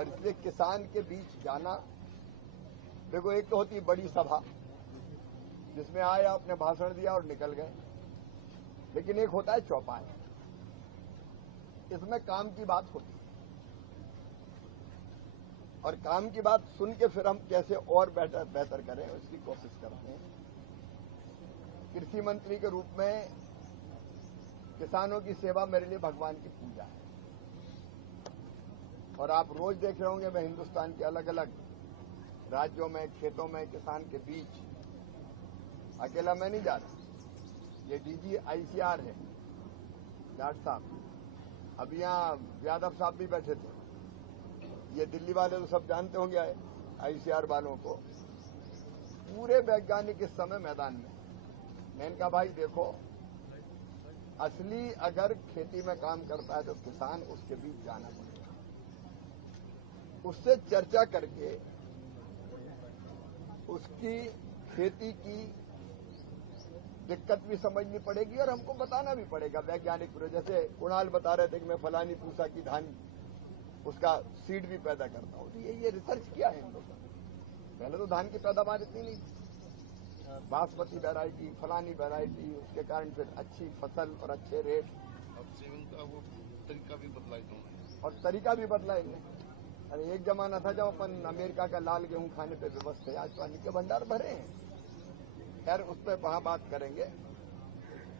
और इसलिए किसान के बीच जाना, देखो एक तो होती है बड़ी सभा जिसमें आए आपने भाषण दिया और निकल गए, लेकिन एक होता है चौपाल, इसमें काम की बात होती है और काम की बात सुन के फिर हम कैसे और बेहतर करें उसकी कोशिश करते हैं। कृषि मंत्री के रूप में किसानों की सेवा मेरे लिए भगवान की पूजा है और आप रोज देख रहे होंगे मैं हिंदुस्तान के अलग अलग राज्यों में खेतों में किसान के बीच अकेला मैं नहीं जा रहा, ये डीजी आईसीआर है जाट साहब, अब यहाँ यादव साहब भी बैठे थे, ये दिल्ली वाले तो सब जानते होंगे आईसीआर वालों को, पूरे वैज्ञानिक इस समय मैदान में। मैंने कहा भाई देखो, असली अगर खेती में काम करता है तो किसान उसके बीच जाना पड़ेगा, उससे चर्चा करके उसकी खेती की दिक्कत भी समझनी पड़ेगी और हमको बताना भी पड़ेगा वैज्ञानिक। जैसे कुणाल बता रहे थे कि मैं फलानी पूसा की धान उसका सीड भी पैदा करता हूं, तो ये रिसर्च किया है इन लोगों ने। पहले तो धान की पैदावार इतनी नहीं थी, बासमती वैरायटी फलानी वैरायटी, उसके कारण फिर अच्छी फसल और अच्छे रेट। अब सेवन का वो तरीका भी बदला और तरीका भी बदला इनने। अरे एक जमाना था जब अपन अमेरिका का लाल गेहूं खाने पे विवश थे, आज तो अन्न के भंडार भरे हैं। खैर उस पर वहां बात करेंगे,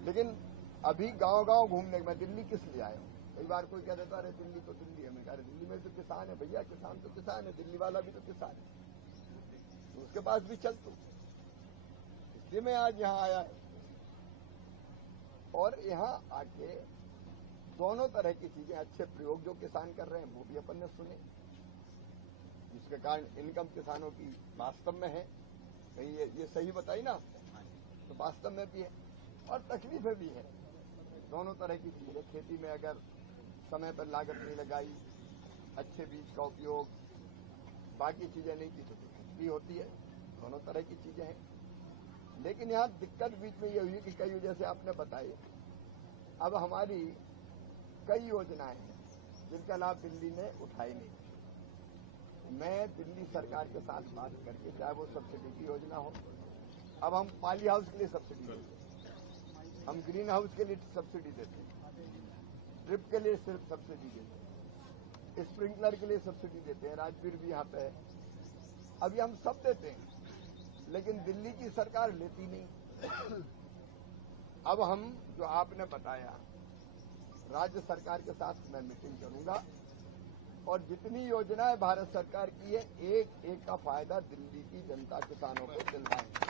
लेकिन अभी गांव-गांव घूमने मैं दिल्ली किस लिए आया हूं? कई बार कोई कह देता अरे दिल्ली तो दिल्ली है, मैं कह रहा दिल्ली में तो किसान है भैया, किसान तो किसान है, दिल्ली वाला भी तो किसान है, तो उसके पास भी चल तू। इसलिए मैं आज यहाँ आया है और यहाँ आके दोनों तरह की चीजें, अच्छे प्रयोग जो किसान कर रहे हैं वो भी अपन ने सुने, जिसके कारण इनकम किसानों की वास्तव में है, कहीं ये सही बताई ना आपने, तो वास्तव में भी है और तकलीफें भी है। दोनों तरह की चीजें, खेती में अगर समय पर लागत नहीं लगाई, अच्छे बीज का उपयोग, बाकी चीजें नहीं की तो दिक्कत भी होती है। दोनों तरह की चीजें हैं, लेकिन यहाँ दिक्कत बीच में ये हुई कि कई जैसे आपने बताई, अब हमारी कई योजनाएं हैं जिनका लाभ दिल्ली ने उठाई नहीं। मैं दिल्ली सरकार के साथ बात करके, चाहे वो सब्सिडी की योजना हो, अब हम पाली हाउस के लिए सब्सिडी देते हैं, हम ग्रीन हाउस के लिए सब्सिडी देते हैं, ड्रिप के लिए सिर्फ सब्सिडी देते हैं, स्प्रिंकलर के लिए सब्सिडी देते हैं, राजवीर भी यहाँ पे है, अभी हम सब देते हैं, लेकिन दिल्ली की सरकार लेती नहीं। अब हम जो आपने बताया, राज्य सरकार के साथ मैं मीटिंग करूंगा और जितनी योजनाएं भारत सरकार की है, एक एक का फायदा दिल्ली की जनता किसानों को दिलवाएंगे।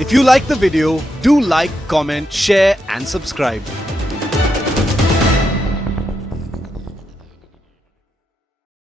If you like the video, do like, comment, share and subscribe.